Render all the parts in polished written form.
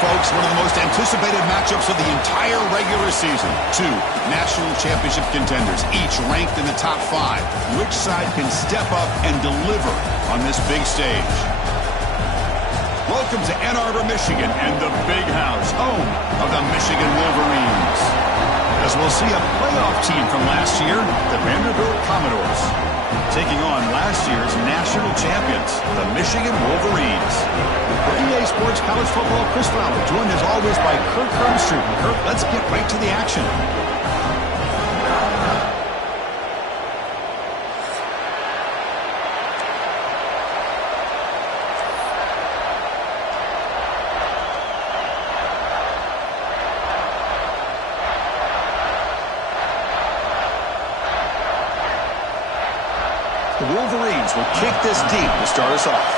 Folks, one of the most anticipated matchups of the entire regular season. Two national championship contenders, each ranked in the top 5. Which side can step up and deliver on this big stage? Welcome to Ann Arbor, Michigan, and the Big House, home of the Michigan Wolverines. As we'll see a playoff team from last year, the Vanderbilt Commodores, taking on last year's national champions, the Michigan Wolverines. For EA Sports College Football, Chris Fowler, joined as always by Kirk Hermstreet. Kirk, let's get right to the action. The Wolverines will kick this deep to start us off.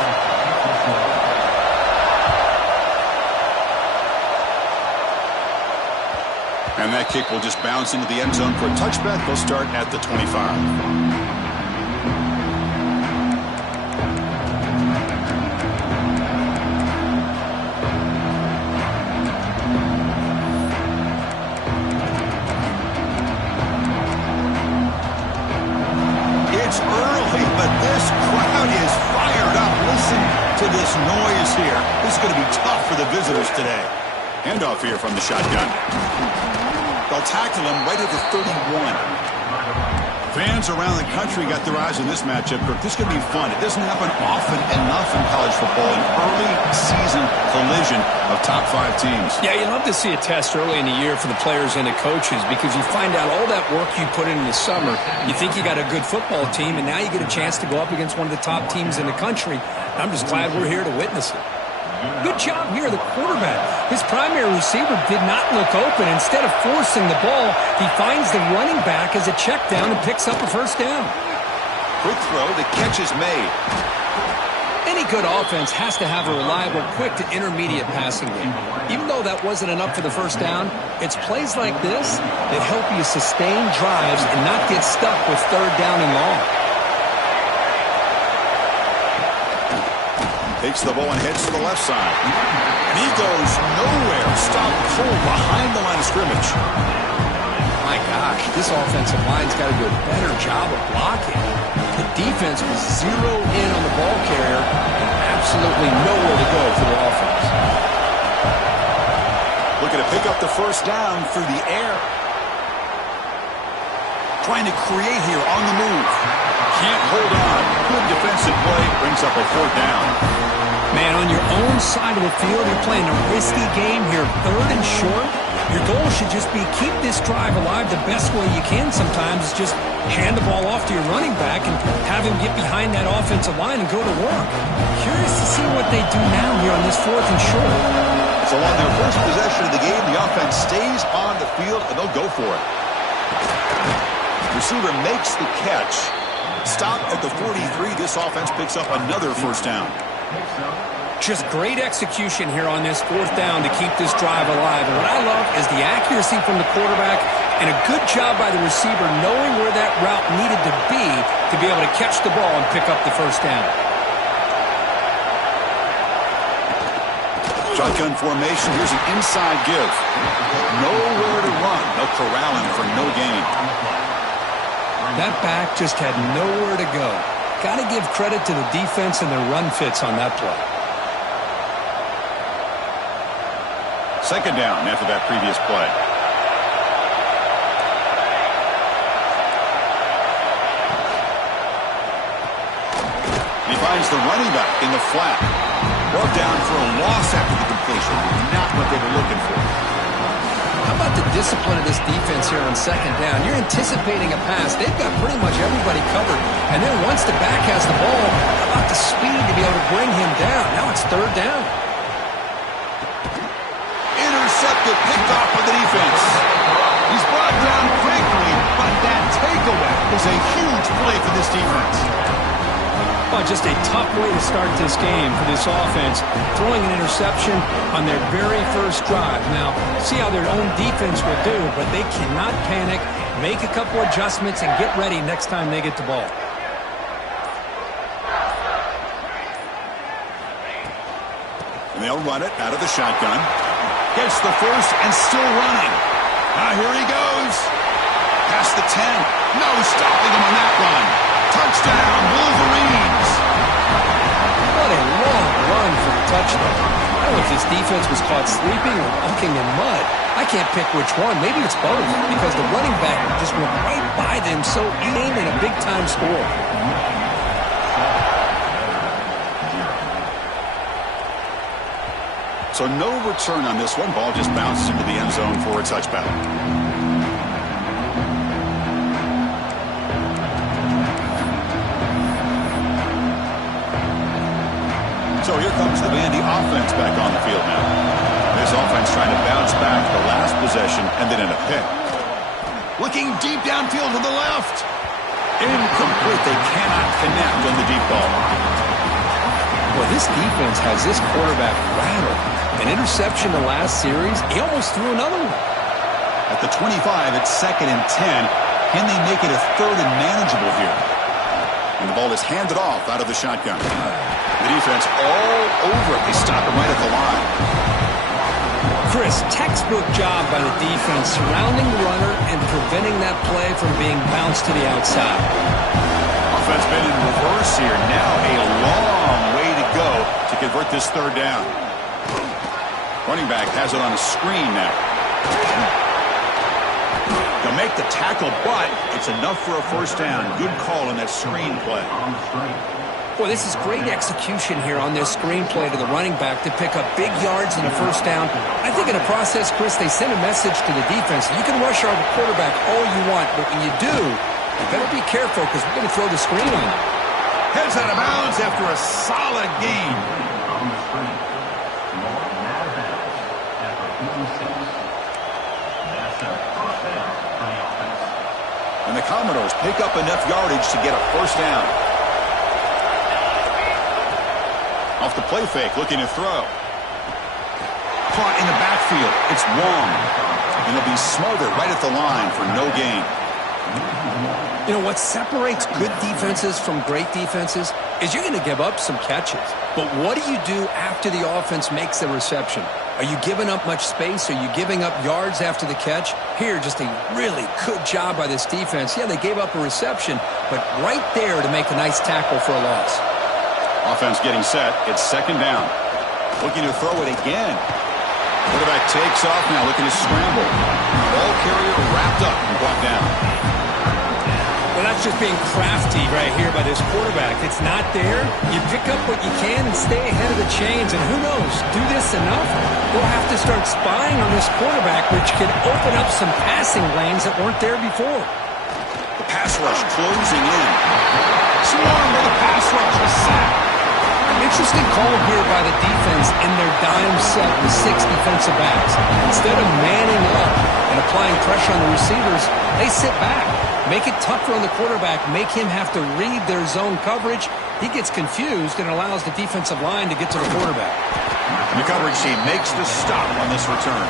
And that kick will just bounce into the end zone for a touchback. They'll start at the 25. It's early, but this crowd is fired up. Listen to this noise here. This is going to be tough for the visitors today. Handoff here from the shotgun. They'll tackle him right at the 31. Fans around the country got their eyes on this matchup. This is going to be fun. It doesn't happen often enough in college football, an early season collision of top 5 teams. Yeah, you love to see a test early in the year for the players and the coaches because you find out all that work you put in the summer. You think you got a good football team, and now you get a chance to go up against one of the top teams in the country. I'm just glad we're here to witness it. Good job here, the quarterback. His primary receiver did not look open. Instead of forcing the ball, he finds the running back as a check down and picks up a first down. Quick throw, the catch is made. Any good offense has to have a reliable, quick to intermediate passing game. Even though that wasn't enough for the first down, it's plays like this that help you sustain drives and not get stuck with third down and long. Takes the ball and heads to the left side. And he goes nowhere. Stopped cold behind the line of scrimmage. My gosh, this offensive line's got to do a better job of blocking. The defense was zeroed in on the ball carrier and absolutely nowhere to go for the offense. Looking to pick up the first down through the air. Trying to create here on the move. Can't hold on. Good defensive play. Brings up a fourth down. Man, on your own side of the field, you're playing a risky game here, 3rd and short. Your goal should just be keep this drive alive the best way you can sometimes. Is just hand the ball off to your running back and have him get behind that offensive line and go to work. Curious to see what they do now here on this 4th and short. So on their first possession of the game, the offense stays on the field and they'll go for it. Receiver makes the catch. Stop at the 43. This offense picks up another first down. Just great execution here on this 4th down to keep this drive alive. And what I love is the accuracy from the quarterback and a good job by the receiver knowing where that route needed to be able to catch the ball and pick up the first down. Shotgun formation. Here's an inside give. Nowhere to run. They'll corral him for no gain. That back just had nowhere to go. Got to give credit to the defense and their run fits on that play. Second down after that previous play. He finds the running back in the flat. Brought down for a loss after the completion. Not what they were looking for. How about the discipline of this defense here on second down? You're anticipating a pass. They've got pretty much everybody covered. And then once the back has the ball, how about the speed to be able to bring him down? Now it's 3rd down. Intercepted, picked off by the defense. He's brought down quickly, but that takeaway is a huge play for this defense. Well, just a tough way to start this game for this offense, throwing an interception on their very first drive. Now, see how their own defense will do, but they cannot panic, make a couple adjustments, and get ready next time they get the ball. And they'll run it out of the shotgun. Gets the first and still running. Now here he goes. Past the 10. No stopping him on that run. Touchdown, Wolverines. What a long run for the touchdown. I don't know if this defense was caught sleeping or walking in mud. I can't pick which one. Maybe it's both because the running back just went right by them so easy in a big-time score. So no return on this one. Ball just bounces into the end zone for a touchback. So here comes the Vandy offense back on the field now. This offense trying to bounce back the last possession and then in a pick. Looking deep downfield to the left. Incomplete. They cannot connect on the deep ball. Well, this defense has this quarterback rattled. An interception the last series. He almost threw another one. At the 25, it's 2nd and 10. Can they make it a 3rd and manageable here? And the ball is handed off out of the shotgun. The defense all over it. They stop him right at the line. Chris, textbook job by the defense surrounding the runner and preventing that play from being bounced to the outside. Offense been in reverse here. Now a long way to go to convert this 3rd down. Running back has it on a screen now. They'll make the tackle, but it's enough for a first down. Good call on that screen play. Boy, this is great execution here on this screen play to the running back to pick up big yards and a first down. I think in the process, Chris, they send a message to the defense. You can rush our quarterback all you want, but when you do, you better be careful because we're going to throw the screen on you. Heads out of bounds after a solid gain. And the Commodores pick up enough yardage to get a first down. Off the play fake, looking to throw. Caught in the backfield. It's Wong. And he'll be smothered right at the line for no gain. You know, what separates good defenses from great defenses is you're going to give up some catches. But what do you do after the offense makes the reception? Are you giving up much space? Are you giving up yards after the catch? Here, just a really good job by this defense. Yeah, they gave up a reception, but right there to make a nice tackle for a loss. Offense getting set. It's second down. Looking to throw it again. Quarterback takes off now, looking to scramble. Ball carrier wrapped up and brought down. Well, that's just being crafty right here by this quarterback. It's not there. You pick up what you can and stay ahead of the chains. And who knows, do this enough, we'll have to start spying on this quarterback, which could open up some passing lanes that weren't there before. The pass rush closing in. Swarm with a pass rush. A sack. Interesting call here by the defense in their dime set with 6 defensive backs. Instead of manning up and applying pressure on the receivers, they sit back. Make it tougher on the quarterback. Make him have to read their zone coverage. He gets confused and allows the defensive line to get to the quarterback. The coverage team makes the stop on this return.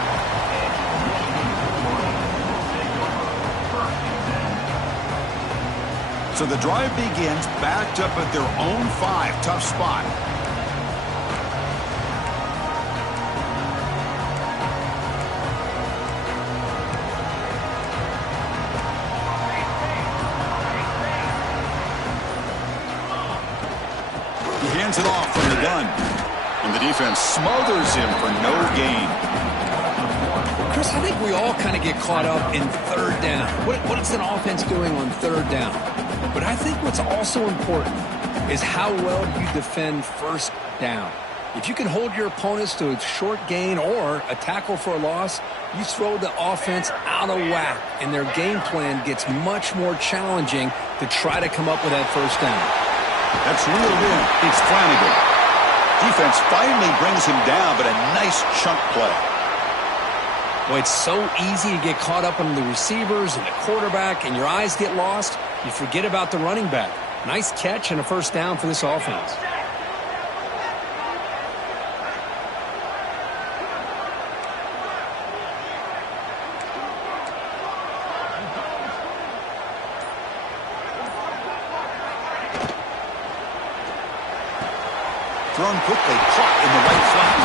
So the drive begins backed up at their own 5. Tough spot. He hands it off from the gun. And the defense smothers him for no gain. Chris, I think we all kind of get caught up in third down. What is an offense doing on third down? But I think what's also important is how well you defend first down. If you can hold your opponents to a short gain or a tackle for a loss, you throw the offense out of whack, and their game plan gets much more challenging to try to come up with that first down. That's reeled in. It's Flanagan. Defense finally brings him down, but a nice chunk play. Well, it's so easy to get caught up on the receivers and the quarterback, and your eyes get lost. You forget about the running back. Nice catch and a first down for this offense. Thrown quickly, caught in the right flat.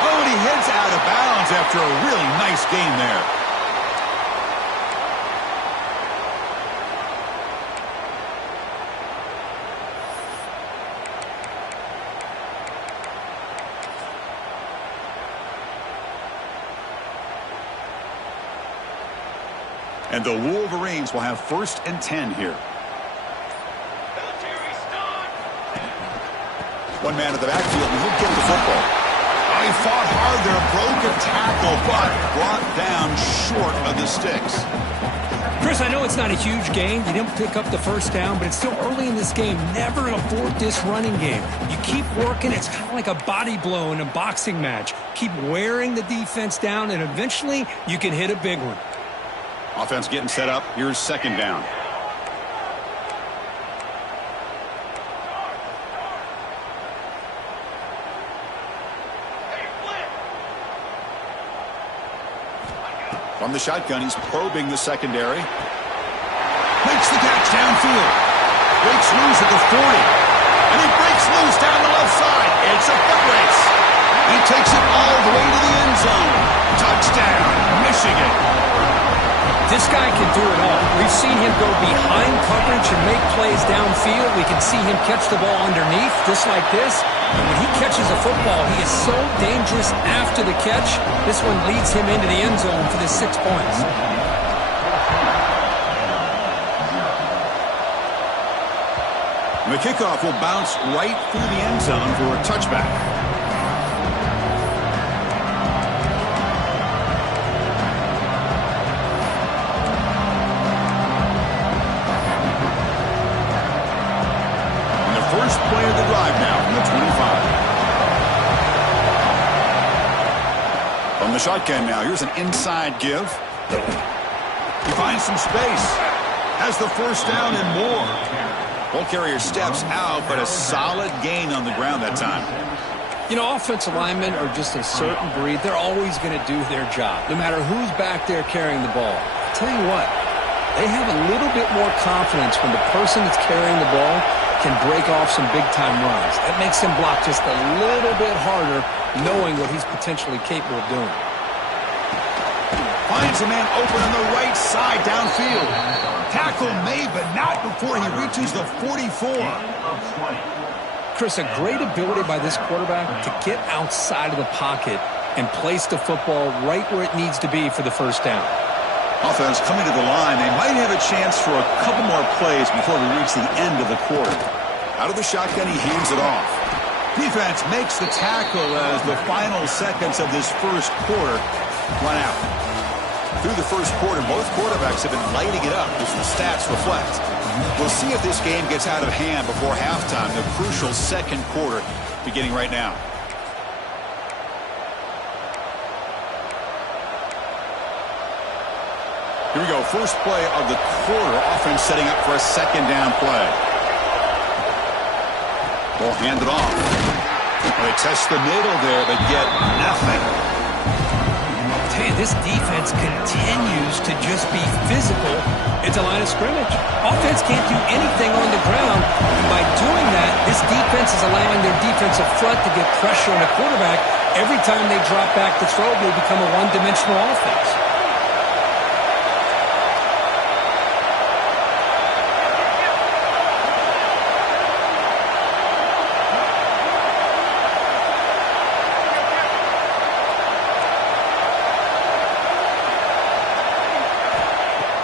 Oh, and he heads out of bounds after a really nice game there. And the Wolverines will have 1st and 10 here. One man at the backfield, and he'll get the football. Oh, he fought hard there, broke a tackle, but brought down short of the sticks. Chris, I know it's not a huge game. You didn't pick up the first down, but it's still early in this game. Never abort this running game. You keep working. It's kind of like a body blow in a boxing match. Keep wearing the defense down, and eventually you can hit a big one. Offense getting set up. Here's second down. From the shotgun, he's probing the secondary. Makes the catch downfield. Breaks loose at the 40. And he breaks loose down the left side. It's a foot race. He takes it all the way to the end zone. Touchdown, Michigan. This guy can do it all. We've seen him go behind coverage and make plays downfield. We can see him catch the ball underneath, just like this. And when he catches a football, he is so dangerous after the catch. This one leads him into the end zone for the 6 points. And the kickoff will bounce right through the end zone for a touchback. First play of the drive now from the 25. From the shotgun now, here's an inside give. He finds some space. Has the first down and more. Ball carrier steps out, but a solid gain on the ground that time. You know, offensive linemen are just a certain breed. They're always going to do their job, no matter who's back there carrying the ball. I'll tell you what, They have a little bit more confidence when the person that's carrying the ball can break off some big-time runs. That makes him block just a little bit harder, knowing what he's potentially capable of doing. Finds a man open on the right side downfield. Tackle made, but not before he reaches the 44. Chris, a great ability by this quarterback to get outside of the pocket and place the football right where it needs to be for the first down. Offense coming to the line. They might have a chance for a couple more plays before we reach the end of the quarter. Out of the shotgun, he hands it off. Defense makes the tackle as the final seconds of this first quarter run out. Through the first quarter, both quarterbacks have been lighting it up, as the stats reflect. We'll see if this game gets out of hand before halftime, the crucial second quarter beginning right now. Here we go, first play of the quarter. Offense setting up for a second down play. Ball handed off. They test the middle there, but get nothing. Hey, this defense continues to just be physical at the line of scrimmage. Offense can't do anything on the ground, and by doing that, this defense is allowing their defensive front to get pressure on the quarterback. Every time they drop back to throw, they become a one-dimensional offense.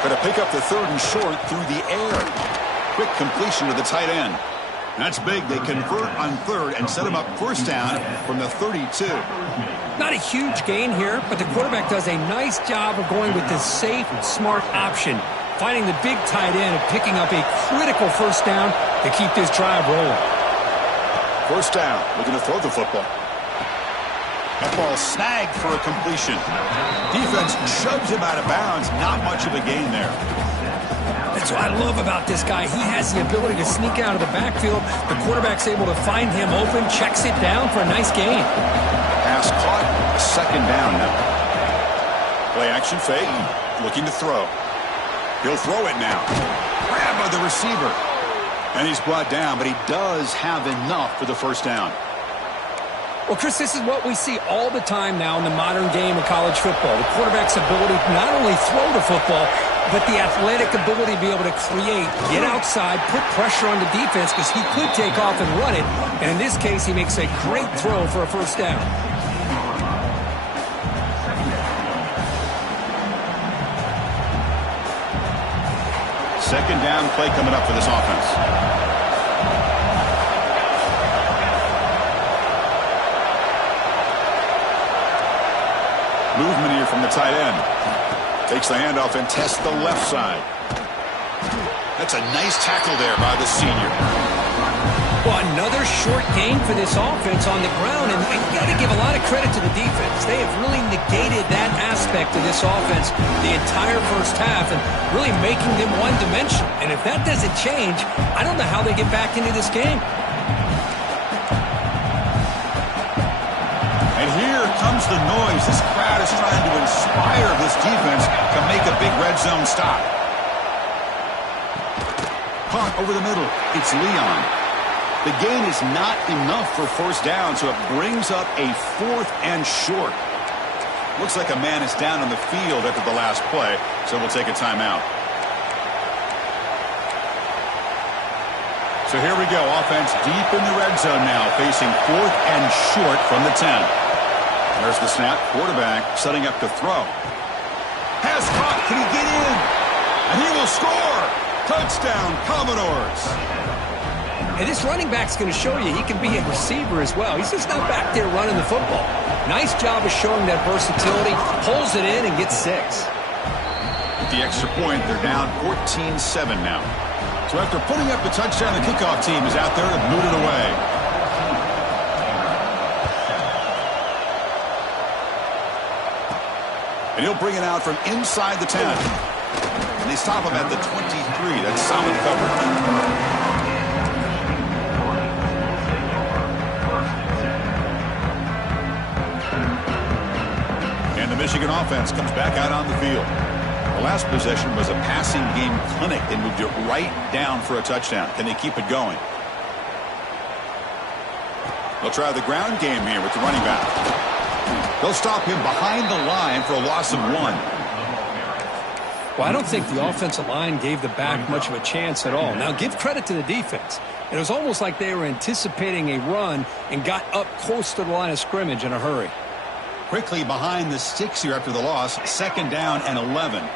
Going to pick up the third and short through the air. Quick completion to the tight end. That's big. They convert on third and set him up first down from the 32. Not a huge gain here, but the quarterback does a nice job of going with this safe, smart option, finding the big tight end and picking up a critical first down to keep this drive rolling. First down, looking to throw the football. That ball snagged for a completion. Defense shoves him out of bounds. Not much of a gain there. That's what I love about this guy. He has the ability to sneak out of the backfield. The quarterback's able to find him open, checks it down for a nice gain. Pass caught, second down now. Play action fake, looking to throw. He'll throw it now. Grab by the receiver. And he's brought down, but he does have enough for the first down. Well, Chris, this is what we see all the time now in the modern game of college football. The quarterback's ability to not only throw the football, but the athletic ability to be able to create, get outside, put pressure on the defense, because he could take off and run it. And in this case, he makes a great throw for a first down. Second down play coming up for this offense. Movement here from the tight end. Takes the handoff and tests the left side. That's a nice tackle there by the senior. Well, another short gain for this offense on the ground, and you got to give a lot of credit to the defense. They have really negated that aspect of this offense the entire first half and really making them one-dimensional. And if that doesn't change, I don't know how they get back into this game. And here comes the noise. This crowd is trying to inspire this defense to make a big red zone stop. Caught over the middle. It's Leon. The gain is not enough for first down, so it brings up a fourth and short. Looks like a man is down on the field after the last play, so we'll take a timeout. So here we go. Offense deep in the red zone now, facing fourth and short from the 10. There's the snap. Quarterback setting up to throw. Pass caught. Can he get in? And he will score. Touchdown, Commodores. And this running back's going to show you he can be a receiver as well. He's just not back there running the football. Nice job of showing that versatility. Pulls it in and gets 6. With the extra point, they're down 14-7 now. So after putting up the touchdown, the kickoff team is out there to boot it away. And he'll bring it out from inside the 10. And they stop him at the 23. That's solid coverage. And the Michigan offense comes back out on the field. last possession was a passing game clinic. They moved it right down for a touchdown. Can they keep it going? They'll try the ground game here with the running back. They'll stop him behind the line for a loss of 1. Well, I don't think the offensive line gave the back much of a chance at all. Now, give credit to the defense. It was almost like they were anticipating a run and got up close to the line of scrimmage in a hurry. Quickly behind the sticks here after the loss. 2nd down and 11.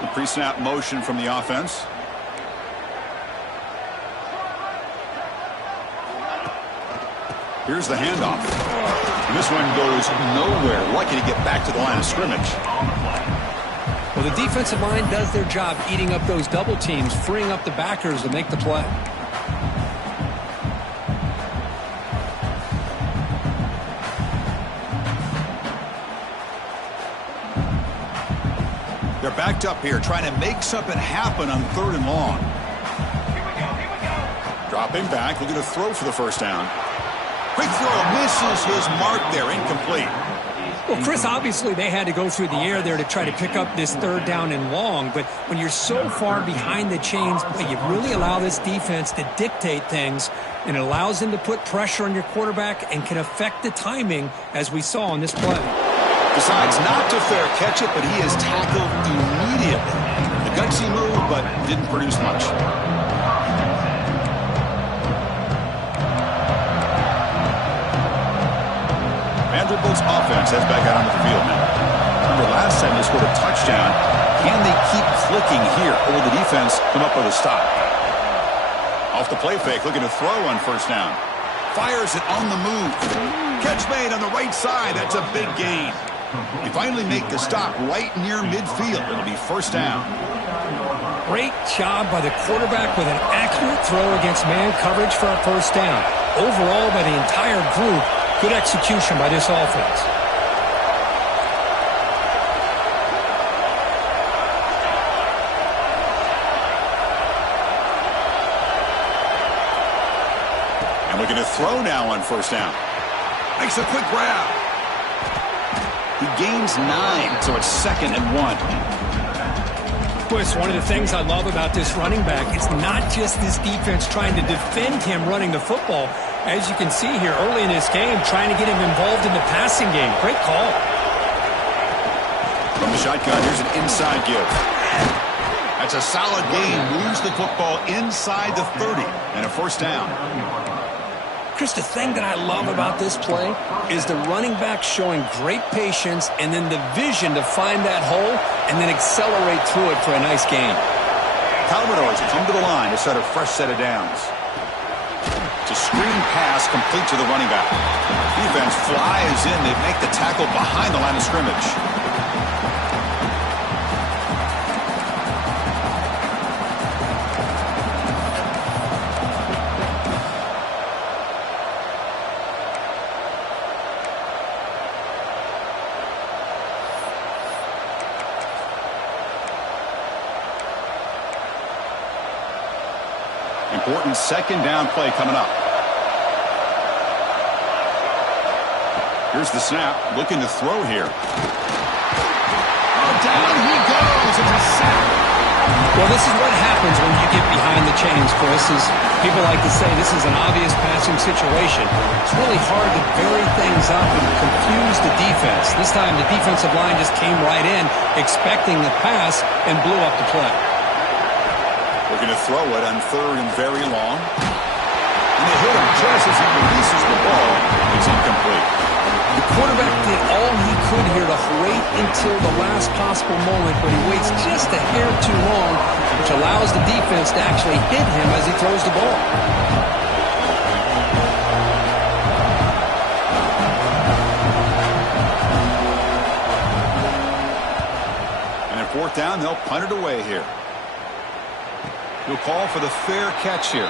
The pre-snap motion from the offense. Here's the handoff. And this one goes nowhere. Lucky to get back to the line of scrimmage. Well, the defensive line does their job eating up those double teams, freeing up the backers to make the play. They're backed up here, trying to make something happen on 3rd and long. Dropping back, looking to throw for the 1st down. Quick throw, misses his mark there, incomplete. Well, Chris, obviously they had to go through the air there to try to pick up this 3rd down and long, but when you're so far behind the chains, you really allow this defense to dictate things, and it allows them to put pressure on your quarterback and can affect the timing, as we saw on this play. Decides not to fair catch it, but he is tackled immediately. The gutsy move, but didn't produce much. Vanderbilt's offense heads back out onto the field now. Remember, last time they scored a touchdown. Can they keep clicking here, or will the defense come up with a stop? Off the play fake, looking to throw on 1st down. Fires it on the move. Catch made on the right side. That's a big gain. They finally make the stop right near midfield. It'll be 1st down. Great job by the quarterback with an accurate throw against man coverage for a 1st down. Overall, by the entire group, good execution by this offense. And looking to throw now on 1st down. Makes a quick grab. He gains 9, so it's 2nd and 1. Chris, one of the things I love about this running back, it's not just this defense trying to defend him running the football. As you can see here early in this game, trying to get him involved in the passing game. Great call. From the shotgun, here's an inside give. That's a solid gain. Moves the football inside the 30 and a 1st down. Chris, the thing that I love about this play is the running back showing great patience and then the vision to find that hole and then accelerate through it for a nice gain. Commodores come to the line to set a fresh set of downs. It's a screen pass complete to the running back. Defense flies in. They make the tackle behind the line of scrimmage. Important 2nd down play coming up. Here's the snap. Looking to throw here. Oh, down he goes. It's a sack. Well, this is what happens when you get behind the chains, Chris. Is people like to say this is an obvious passing situation. It's really hard to vary things up and confuse the defense. This time the defensive line just came right in, expecting the pass, and blew up the play. Looking to throw it on 3rd and very long. And they hit him just as he releases the ball. It's incomplete. The quarterback did all he could here to wait until the last possible moment, but he waits just a hair too long, which allows the defense to actually hit him as he throws the ball. And at 4th down, they'll punt it away here. He'll call for the fair catch here.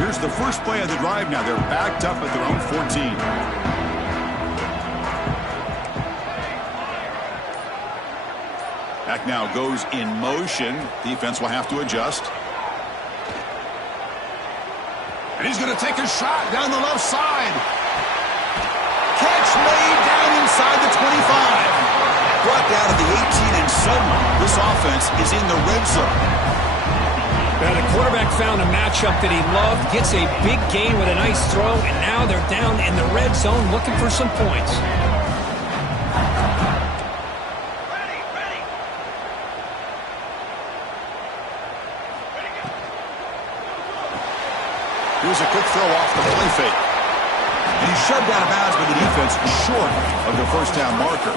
Here's the first play of the drive now. They're backed up at their own 14. now goes in motion. Defense will have to adjust. And he's going to take a shot down the left side. Catch made down inside the 25. Brought down to the 18, and suddenly this offense is in the red zone. Well, the quarterback found a matchup that he loved, gets a big gain with a nice throw, and now they're down in the red zone looking for some points. Here's a quick throw off the play fake. And he's shoved out of bounds by the defense short of the first down marker.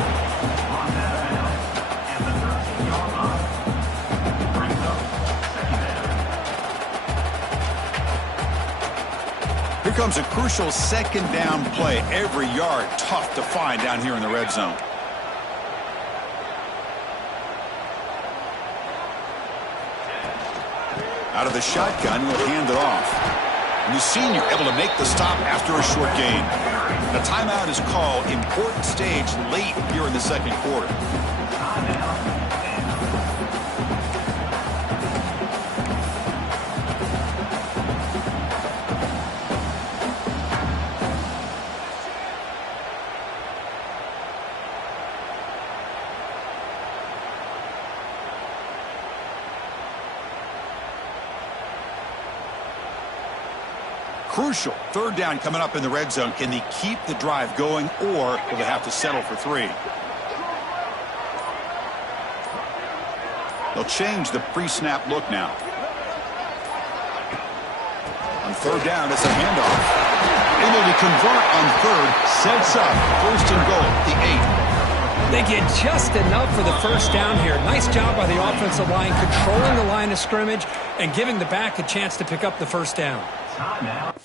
Here comes a crucial second down play. Every yard tough to find down here in the red zone. Out of the shotgun, he'll hand it off. And the senior able to make the stop after a short gain. The timeout is called. Important stage late here in the second quarter. Crucial. Third down coming up in the red zone. Can they keep the drive going, or will they have to settle for 3? They'll change the pre-snap look now. On third down, it's a handoff. Able to convert on third. Sets up first and goal, the 8. They get just enough for the first down here. Nice job by the offensive line, controlling the line of scrimmage and giving the back a chance to pick up the first down. Timeout.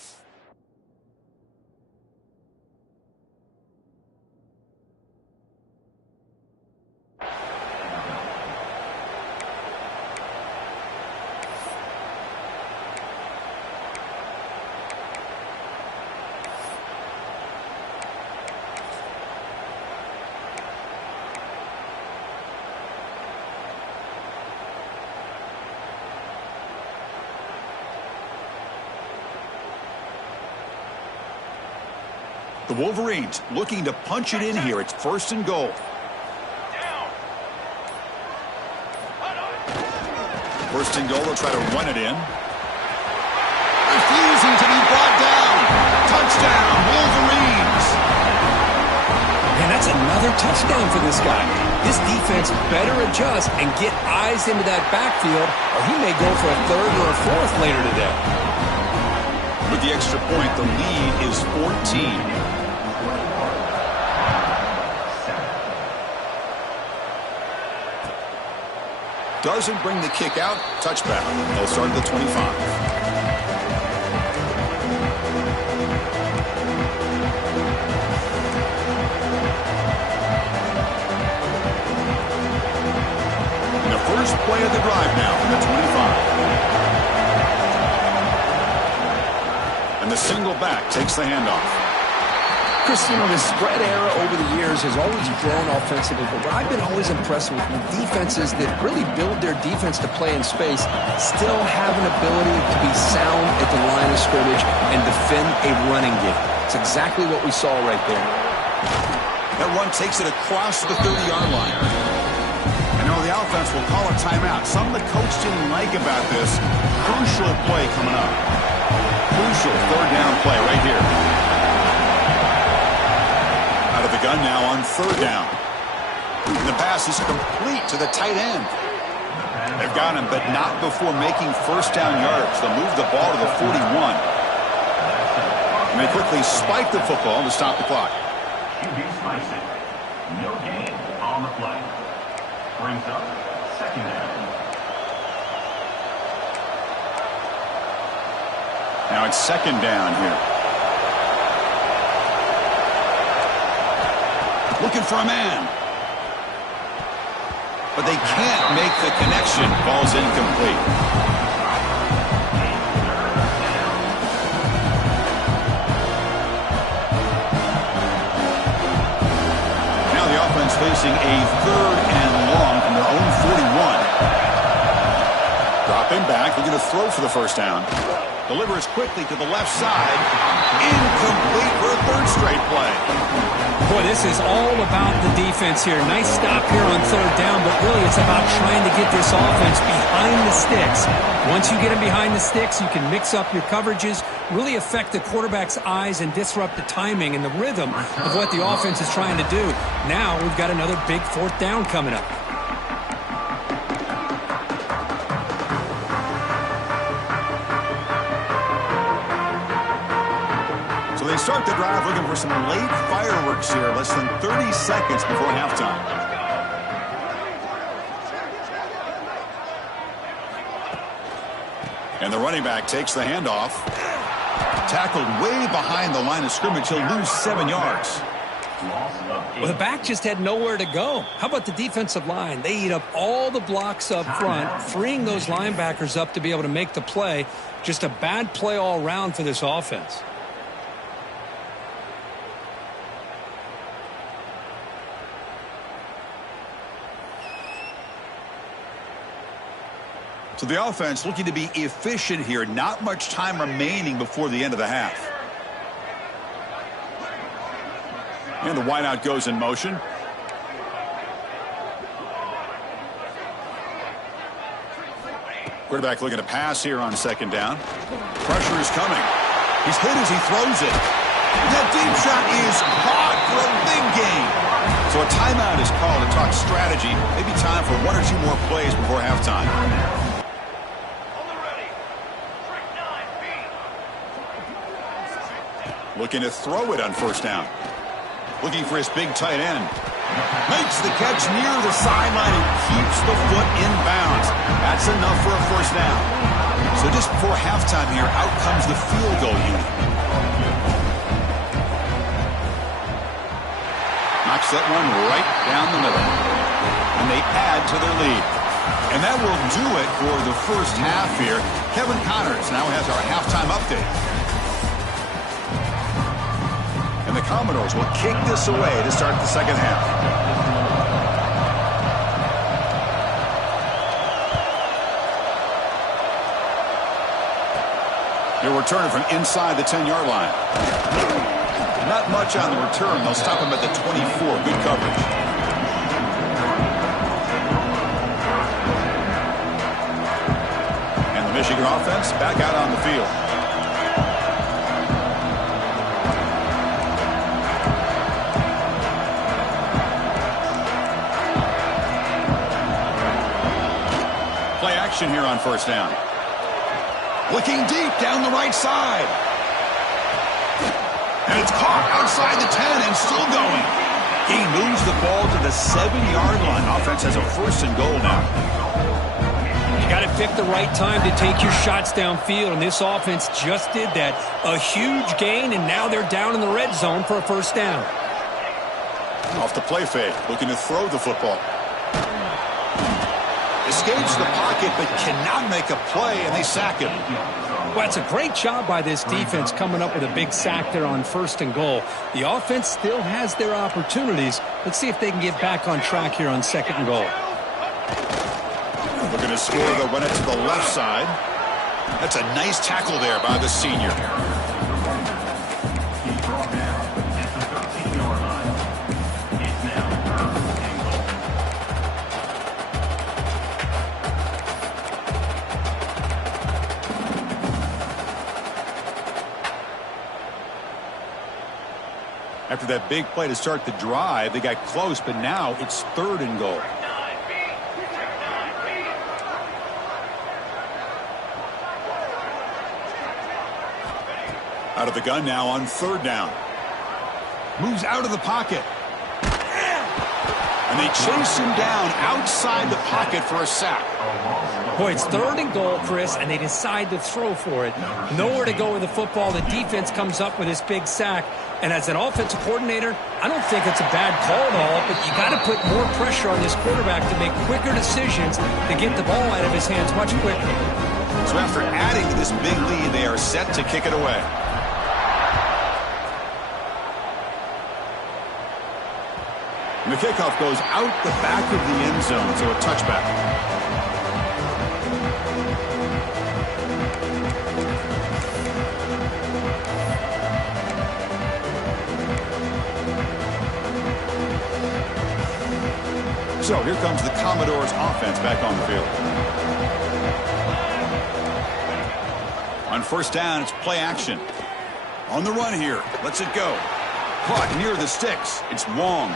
The Wolverines looking to punch it in here. It's first and goal. First and goal, they'll try to run it in. Refusing to be brought down. Touchdown, Wolverines. Man, that's another touchdown for this guy. This defense better adjust and get eyes into that backfield, or he may go for a third or a fourth later today. With the extra point, the lead is 14. Doesn't bring the kick out. Touchback. They'll start at the 25. And the first play of the drive now from the 25. And the single back takes the handoff. Chris, you know, the spread era over the years has always grown offensively, but what I've been always impressed with defenses that really build their defense to play in space still have an ability to be sound at the line of scrimmage and defend a running game. It's exactly what we saw right there. That run takes it across the 30-yard line. And now the offense will call a timeout. Something the coach didn't like about this. Crucial play coming up. Crucial third down play right here. Out of the gun now on third down. The pass is complete to the tight end. They've got him, but not before making first down yardage. They'll move the ball to the 41. And they quickly spike the football to stop the clock. QB spicing. No gain on the play. Brings up second down. Now it's second down here. Looking for a man. But they can't make the connection. Ball's incomplete. Now the offense facing a 3rd and long from their own 41. Dropping back, they're going to throw for the first down. Delivers quickly to the left side. Incomplete for a 3rd straight play. Boy, this is all about the defense here. Nice stop here on 3rd down, but really it's about trying to get this offense behind the sticks. Once you get them behind the sticks, you can mix up your coverages, really affect the quarterback's eyes and disrupt the timing and the rhythm of what the offense is trying to do. Now we've got another big 4th down coming up. So they start the drive looking for some late fireworks here, less than 30 seconds before halftime. And the running back takes the handoff. Tackled way behind the line of scrimmage. He'll lose 7 yards. Well, the back just had nowhere to go. How about the defensive line? They eat up all the blocks up front, freeing those linebackers up to be able to make the play. Just a bad play all around for this offense. So the offense looking to be efficient here. Not much time remaining before the end of the half. And the wideout goes in motion. Quarterback looking to pass here on 2nd down. Pressure is coming. He's hit as he throws it. That deep shot is caught for a big gain. So a timeout is called to talk strategy. Maybe time for 1 or 2 more plays before halftime. Looking to throw it on 1st down. Looking for his big tight end. Makes the catch near the sideline and keeps the foot in bounds. That's enough for a 1st down. So just before halftime here, out comes the field goal unit. Knocks that one right down the middle. And they add to their lead. And that will do it for the first half here. Kevin Connors now has our halftime update. And the Commodores will kick this away to start the 2nd half. They'll return it from inside the 10-yard line. Not much on the return. They'll stop him at the 24. Good coverage. And the Michigan offense back out on the field. Here on 1st down. Looking deep down the right side. And it's caught outside the 10 and still going. He moves the ball to the 7-yard line. Offense has a 1st and goal now. You got to pick the right time to take your shots downfield, and this offense just did that. A huge gain, and now they're down in the red zone for a 1st down. Off the play fake, looking to throw the football. Escapes the pocket, but cannot make a play, and they sack him. Well, it's a great job by this defense coming up with a big sack there on 1st and goal. The offense still has their opportunities. Let's see if they can get back on track here on 2nd and goal. Looking to score, they'll run it to the left side. That's a nice tackle there by the senior. After that big play to start the drive, they got close, but now it's 3rd and goal. Out of the gun now on 3rd down. Moves out of the pocket. And they chase him down outside the pocket for a sack. Boy, it's 3rd and goal, Chris, and they decide to throw for it. Nowhere to go with the football. The defense comes up with this big sack. And as an offensive coordinator, I don't think it's a bad call at all, but you got to put more pressure on this quarterback to make quicker decisions to get the ball out of his hands much quicker. So after adding to this big lead, they are set to kick it away. And the kickoff goes out the back of the end zone, so a touchback. So here comes the Commodores offense back on the field. On first down, it's play action. On the run here. Lets it go. Caught near the sticks. It's Wong.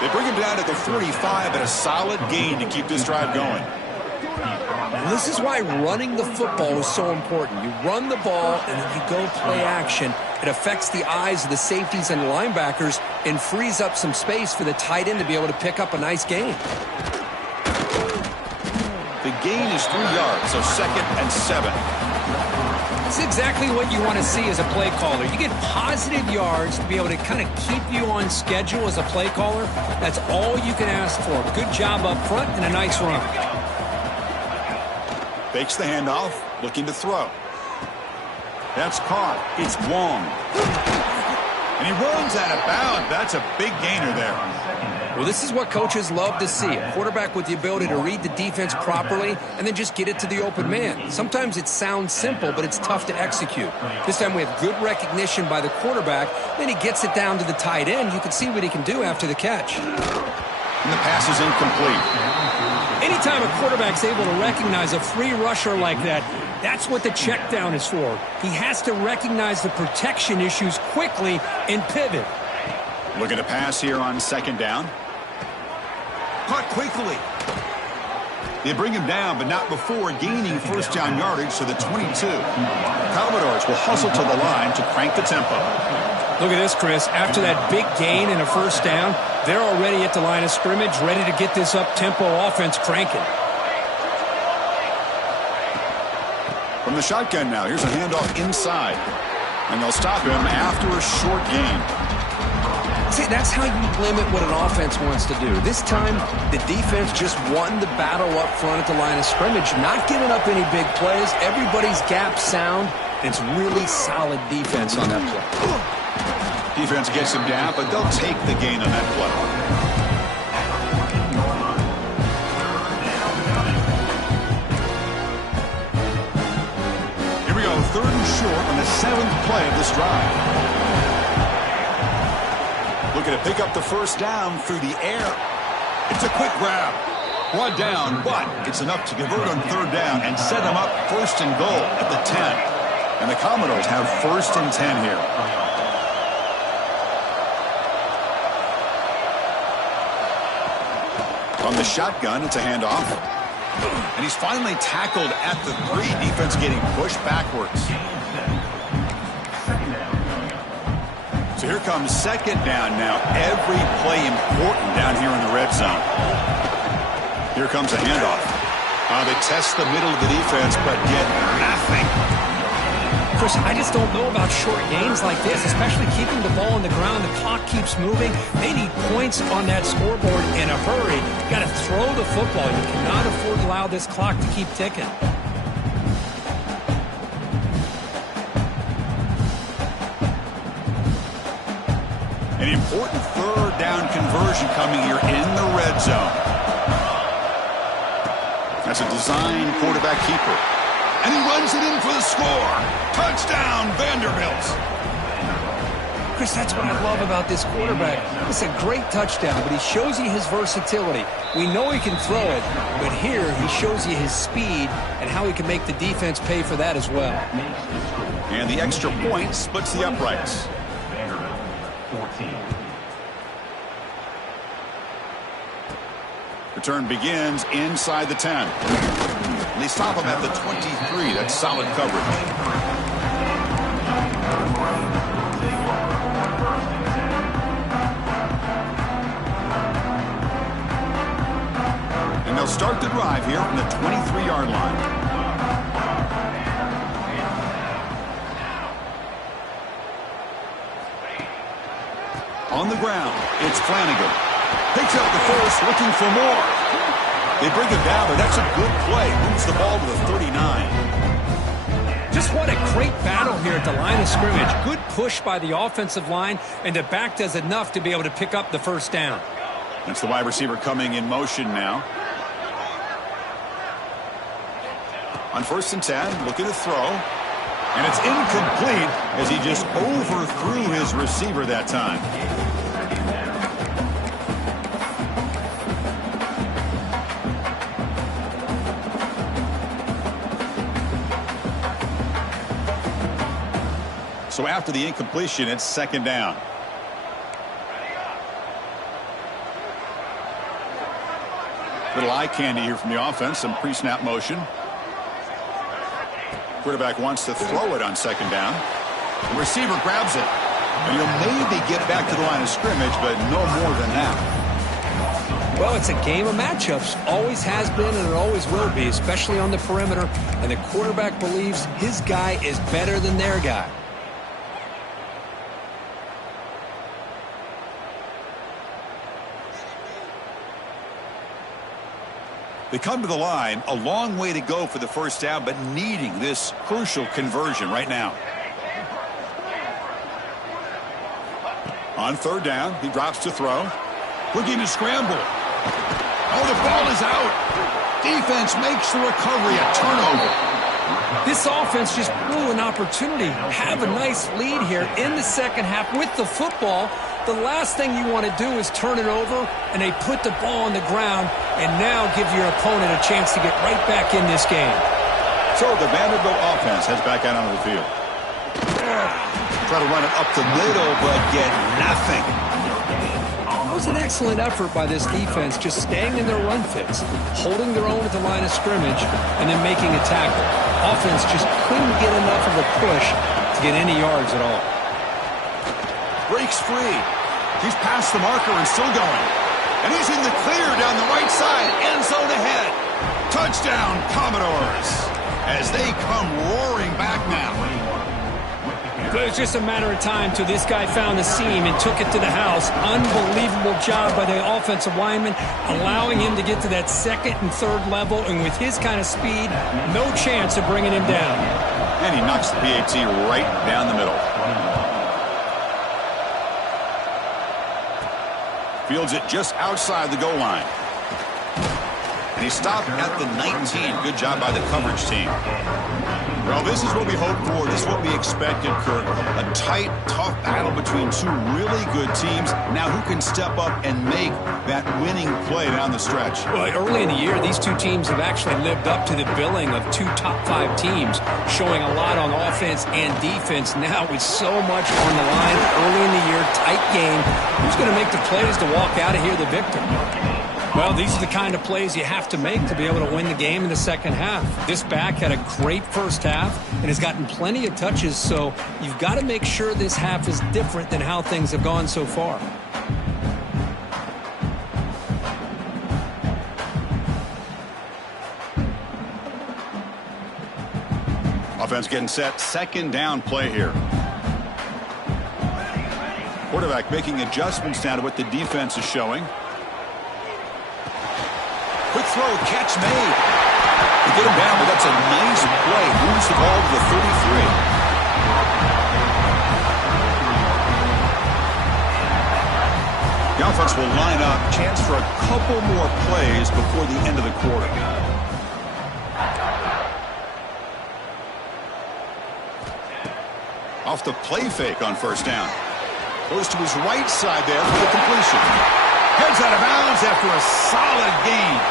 They bring him down to the 45, but a solid gain to keep this drive going. And this is why running the football is so important. You run the ball, and then you go play action. It affects the eyes of the safeties and linebackers and frees up some space for the tight end to be able to pick up a nice gain. The gain is 3 yards, so 2nd and 7. It's exactly what you want to see as a play caller. You get positive yards to be able to kind of keep you on schedule as a play caller. That's all you can ask for. Good job up front and a nice run. Fakes the handoff, looking to throw. That's caught. It's Wong. And he runs out of bounds. That's a big gainer there. Well, this is what coaches love to see. A quarterback with the ability to read the defense properly and then just get it to the open man. Sometimes it sounds simple, but it's tough to execute. This time we have good recognition by the quarterback. Then he gets it down to the tight end. You can see what he can do after the catch. And the pass is incomplete. Anytime a quarterback's able to recognize a free rusher like that, that's what the check down is for. He has to recognize the protection issues quickly and pivot. Looking to pass here on 2nd down. Caught quickly. They bring him down, but not before gaining first down yardage to the 22. Commodores will hustle to the line to crank the tempo. Look at this, Chris. After that big gain and a first down, they're already at the line of scrimmage, ready to get this up-tempo offense cranking. From the shotgun now, here's a handoff inside. And they'll stop him after a short gain. See, that's how you limit what an offense wants to do. This time, the defense just won the battle up front at the line of scrimmage, not giving up any big plays. Everybody's gap sound. It's really solid defense on that play. Defense gets him down, but they'll take the gain on that play. Here we go, 3rd and short on the 7th play of this drive. Looking to pick up the first down through the air. It's a quick grab. 1 down, but it's enough to convert on 3rd down and set them up 1st and goal at the 10. And the Commodores have 1st and 10 here. From the shotgun, it's a handoff. And he's finally tackled at the 3. Defense getting pushed backwards. So here comes 2nd down now. Every play important down here in the red zone. Here comes a handoff. They test the middle of the defense, but get nothing. Chris, I just don't know about short gains like this, especially keeping the ball on the ground. The clock keeps moving. They need points on that scoreboard in a hurry. You got to throw the football. You cannot afford to allow this clock to keep ticking. An important 3rd down conversion coming here in the red zone. That's a design quarterback keeper. And he runs it in for the score. Touchdown, Vanderbilt. Chris, that's what I love about this quarterback. It's a great touchdown, but he shows you his versatility. We know he can throw it, but here he shows you his speed and how he can make the defense pay for that as well. And the extra point splits the uprights. Return begins inside the 10. And they stop him at the 23. That's solid coverage. And they'll start the drive here from the 23-yard line. On the ground, it's Flanagan. Picks up the first, looking for more. They bring him down, but that's a good play. Moves the ball to the 39. Just what a great battle here at the line of scrimmage. Good push by the offensive line, and the back does enough to be able to pick up the first down. It's the wide receiver coming in motion now. On 1st and 10, looking to throw. And it's incomplete as he just overthrew his receiver that time. So after the incompletion, it's 2nd down. Little eye candy here from the offense. Some pre-snap motion. Quarterback wants to throw it on 2nd down. The receiver grabs it. And he'll maybe get back to the line of scrimmage, but no more than that. Well, it's a game of matchups. Always has been and it always will be, especially on the perimeter. And the quarterback believes his guy is better than their guy. They come to the line, a long way to go for the 1st down, but needing this crucial conversion right now. On 3rd down, he drops to throw. Looking to scramble. Oh, the ball is out. Defense makes the recovery, a turnover. This offense just blew an opportunity. Have a nice lead here in the 2nd half with the football. The last thing you want to do is turn it over, and they put the ball on the ground and now give your opponent a chance to get right back in this game. So the Vanderbilt offense heads back out onto the field. Try to run it up the middle, but get nothing. It was an excellent effort by this defense, just staying in their run fits, holding their own at the line of scrimmage, and then making a tackle. Offense just couldn't get enough of a push to get any yards at all. Breaks free. He's past the marker and still going. And he's in the clear down the right side. End zone ahead. Touchdown, Commodores. As they come roaring back now. It was just a matter of time till this guy found the seam and took it to the house. Unbelievable job by the offensive lineman, allowing him to get to that 2nd and 3rd level. And with his kind of speed, no chance of bringing him down. And he knocks the PAT right down the middle. Fields it just outside the goal line. And he stopped at the 19. Good job by the coverage team. Well, this is what we hoped for. This is what we expected, Kurt. A tight, tough battle between two really good teams. Now who can step up and make that winning play down the stretch? Well, early in the year, these two teams have actually lived up to the billing of 2 top 5 teams, showing a lot on offense and defense. Now with so much on the line early in the year, tight game, who's going to make the plays to walk out of here the victor? Well, these are the kind of plays you have to make to be able to win the game in the 2nd half. This back had a great 1st half and has gotten plenty of touches, so you've got to make sure this half is different than how things have gone so far. Offense getting set. 2nd down play here. Quarterback making adjustments now to what the defense is showing. Quick throw, catch made. To get him down, but that's a nice play. Moves the ball to the 33. The offense will line up. Chance for a couple more plays before the end of the quarter. Off the play fake on 1st down. Goes to his right side there for the completion. Heads out of bounds after a solid gain.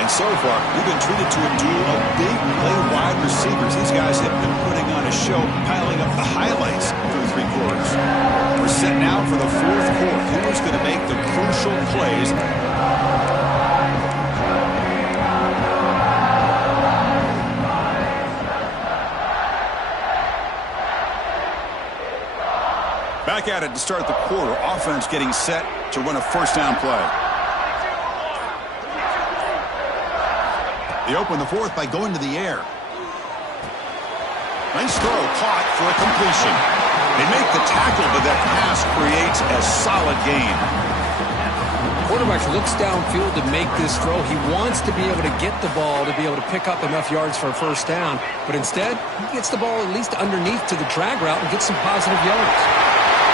And so far, we've been treated to a duel of big play wide receivers. These guys have been putting on a show, piling up the highlights through 3 quarters. We're set now for the 4th quarter. Who's going to make the crucial plays? Back at it to start the quarter. Offense getting set to run a 1st down play. They open the 4th by going to the air. Nice throw, caught for a completion. They make the tackle, but that pass creates a solid gain. Quarterback looks downfield to make this throw. He wants to be able to get the ball to be able to pick up enough yards for a 1st down. But instead, he gets the ball at least underneath to the drag route and gets some positive yards.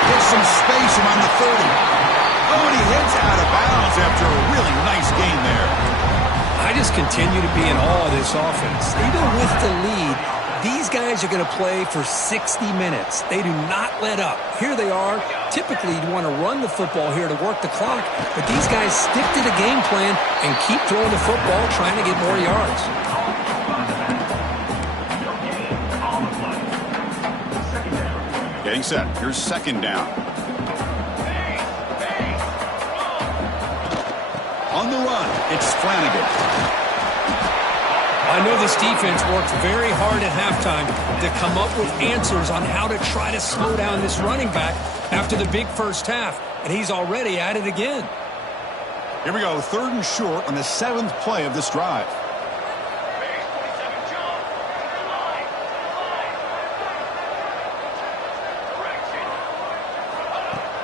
Gets some space around the 30. Oh, and he hits out of bounds after a really nice gain there. I just continue to be in awe of this offense. Even with the lead, these guys are going to play for 60 minutes. They do not let up. Here they are. Typically, you want to run the football here to work the clock, but these guys stick to the game plan and keep throwing the football, trying to get more yards. Getting set. Here's second down. On the run, it's Flanagan. I know this defense worked very hard at halftime to come up with answers on how to try to slow down this running back after the big first half, and he's already at it again. Here we go, 3rd and short on the 7th play of this drive.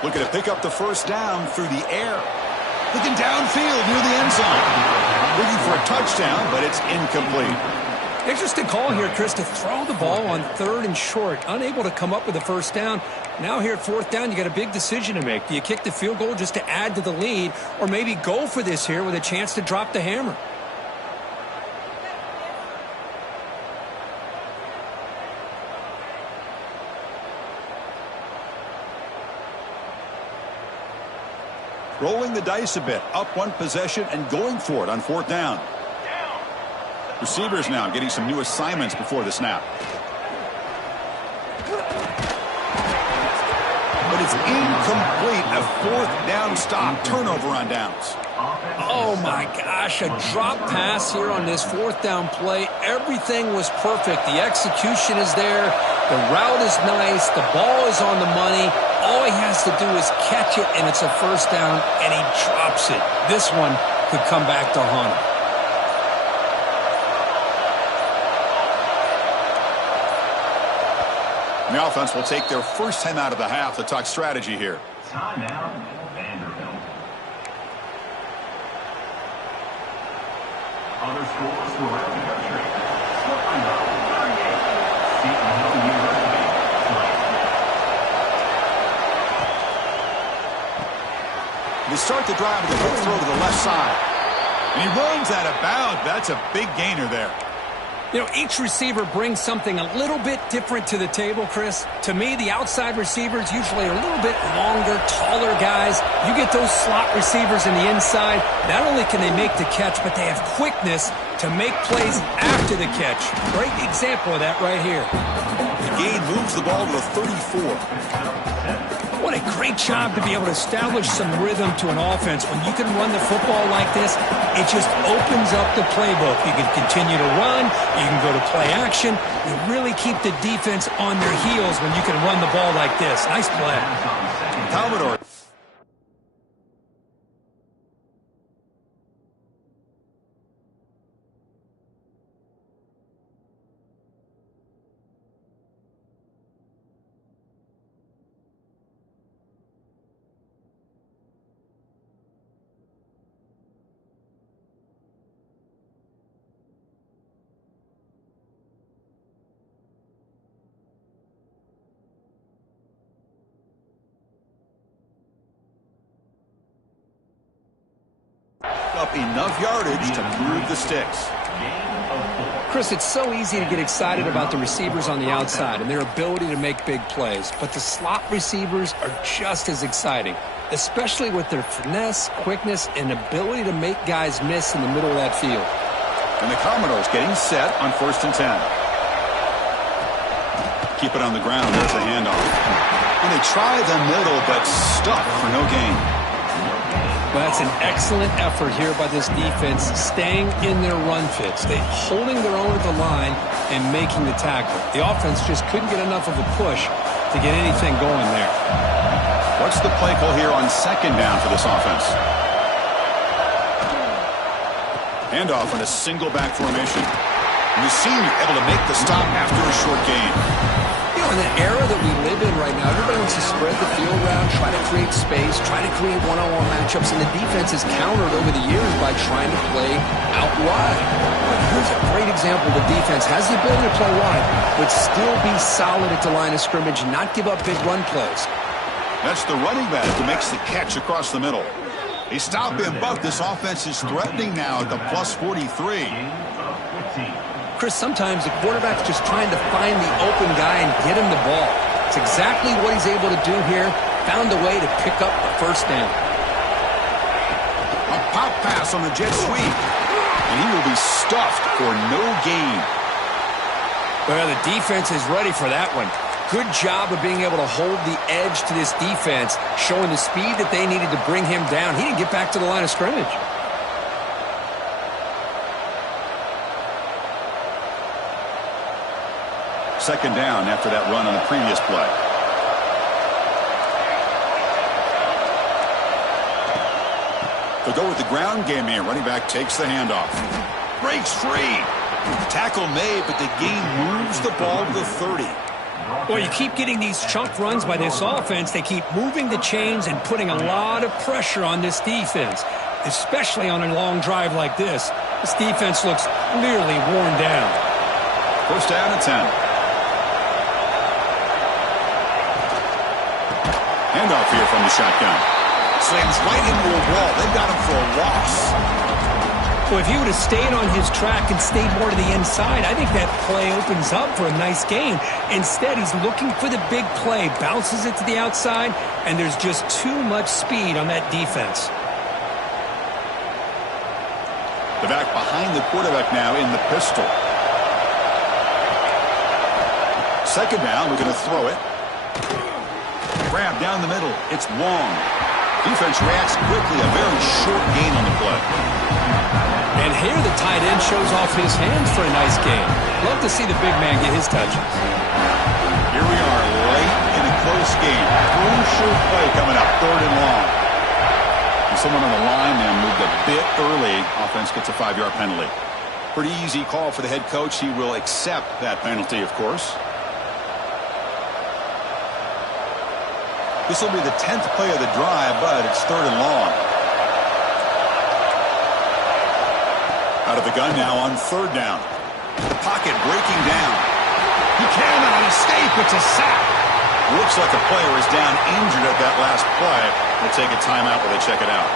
Looking to pick up the first down through the air. Looking downfield near the end zone. Looking for a touchdown, but it's incomplete. Interesting call here, Chris, to throw the ball on 3rd and short. Unable to come up with a first down. Now here at 4th down, you got a big decision to make. Do you kick the field goal just to add to the lead, or maybe go for this here with a chance to drop the hammer? Rolling the dice a bit, up one possession and going for it on 4th down. Receivers now getting some new assignments before the snap. But it's incomplete. A 4th down stop. Turnover on downs. Oh my gosh, a drop pass here on this 4th down play. Everything was perfect. The execution is there. The route is nice. The ball is on the money. All he has to do is catch it, and it's a first down, and he drops it. This one could come back to haunt him. The offense will take their first time out of the half to talk strategy here. Timeout, Vanderbilt. Other schools from around the country. Slippery Road, 38. Seton Hill University, 20. You start the drive with a quick throw to the left side. And he runs out of bounds. That's a big gainer there. You know, each receiver brings something a little bit different to the table, Chris. To me, the outside receivers usually are a little bit longer, taller guys. You get those slot receivers in the inside, not only can they make the catch, but they have quickness to make plays after the catch. Great example of that right here. The gain moves the ball to the 34. What a great job to be able to establish some rhythm to an offense. When you can run the football like this, it just opens up the playbook. You can continue to run. You can go to play action. You really keep the defense on their heels when you can run the ball like this. Nice play. Commodore. Up enough yardage to move the sticks. Chris, it's so easy to get excited about the receivers on the outside and their ability to make big plays, but the slot receivers are just as exciting, especially with their finesse, quickness, and ability to make guys miss in the middle of that field. And the Commodores getting set on 1st and 10. Keep it on the ground. There's the handoff. And they try the middle, but stuck for no gain. Well, that's an excellent effort here by this defense, staying in their run fits. They're holding their own at the line and making the tackle. The offense just couldn't get enough of a push to get anything going there. What's the play call here on 2nd down for this offense? Handoff in a single back formation. And the senior able to make the stop after a short gain. You know, in the era that we live in right now, everybody wants to spread the field around, try to create space, try to create one-on-one matchups, and the defense has countered over the years by trying to play out wide. But here's a great example. The defense has the ability to play wide, but still be solid at the line of scrimmage and not give up big run plays. That's the running back who makes the catch across the middle. They stop him, but this offense is threatening now at the plus 43. Chris, sometimes the quarterback's just trying to find the open guy and get him the ball. It's exactly what he's able to do here. Found a way to pick up the first down. A pop pass on the jet sweep. And he will be stuffed for no gain. Well, the defense is ready for that one. Good job of being able to hold the edge to this defense, showing the speed that they needed to bring him down. He didn't get back to the line of scrimmage. Second down after that run on the previous play. They'll go with the ground game here. Running back takes the handoff. Breaks free. Tackle made, but the gain moves the ball to the 30. Well, you keep getting these chunk runs by this offense. They keep moving the chains and putting a lot of pressure on this defense, especially on a long drive like this. This defense looks clearly worn down. First down and 10. Handoff here from the shotgun. Slams right into a wall. They've got him for a loss. Well, if he would have stayed on his track and stayed more to the inside, I think that play opens up for a nice gain. Instead, he's looking for the big play, bounces it to the outside, and there's just too much speed on that defense. The back behind the quarterback now in the pistol. Second down, we're going to throw it. Grab down the middle. It's Wong. Defense reacts quickly. A very short gain on the play. And here the tight end shows off his hands for a nice gain. Love to see the big man get his touches. Here we are late in a close game. Crucial play coming up, third and long. And someone on the line now moved a bit early. Offense gets a 5-yard penalty. Pretty easy call for the head coach. He will accept that penalty, of course. This will be the 10th play of the drive, but it's third and long. Out of the gun now on third down. The pocket breaking down. He cannot escape. It's a sack. Looks like a player is down injured at that last play. They'll take a timeout while they check it out.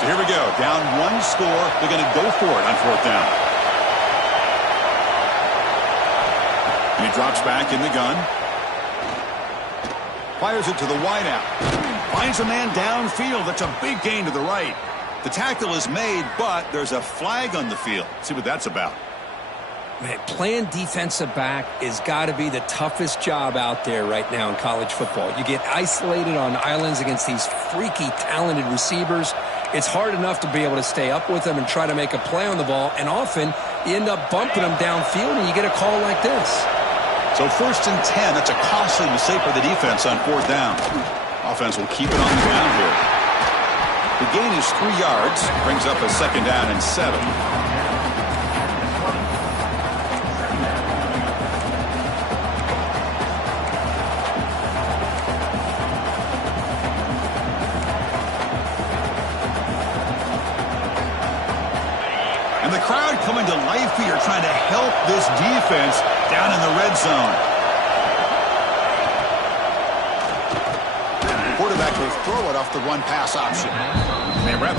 So here we go. Down one score. They're going to go for it on fourth down. And he drops back in the gun. Fires it to the wideout. Finds a man downfield. That's a big gain to the right. The tackle is made, but there's a flag on the field. Let's see what that's about. Man, playing defensive back has got to be the toughest job out there right now in college football. You get isolated on islands against these freaky, talented receivers. It's hard enough to be able to stay up with them and try to make a play on the ball, and often you end up bumping them downfield and you get a call like this. So first and 10, that's a costly mistake for the defense on fourth down. Offense will keep it on the ground here. The gain is 3 yards, brings up a second down and 7. And the crowd coming to life here, trying to help this defense down in the red zone. Quarterback will throw it off the run-pass option. They wrap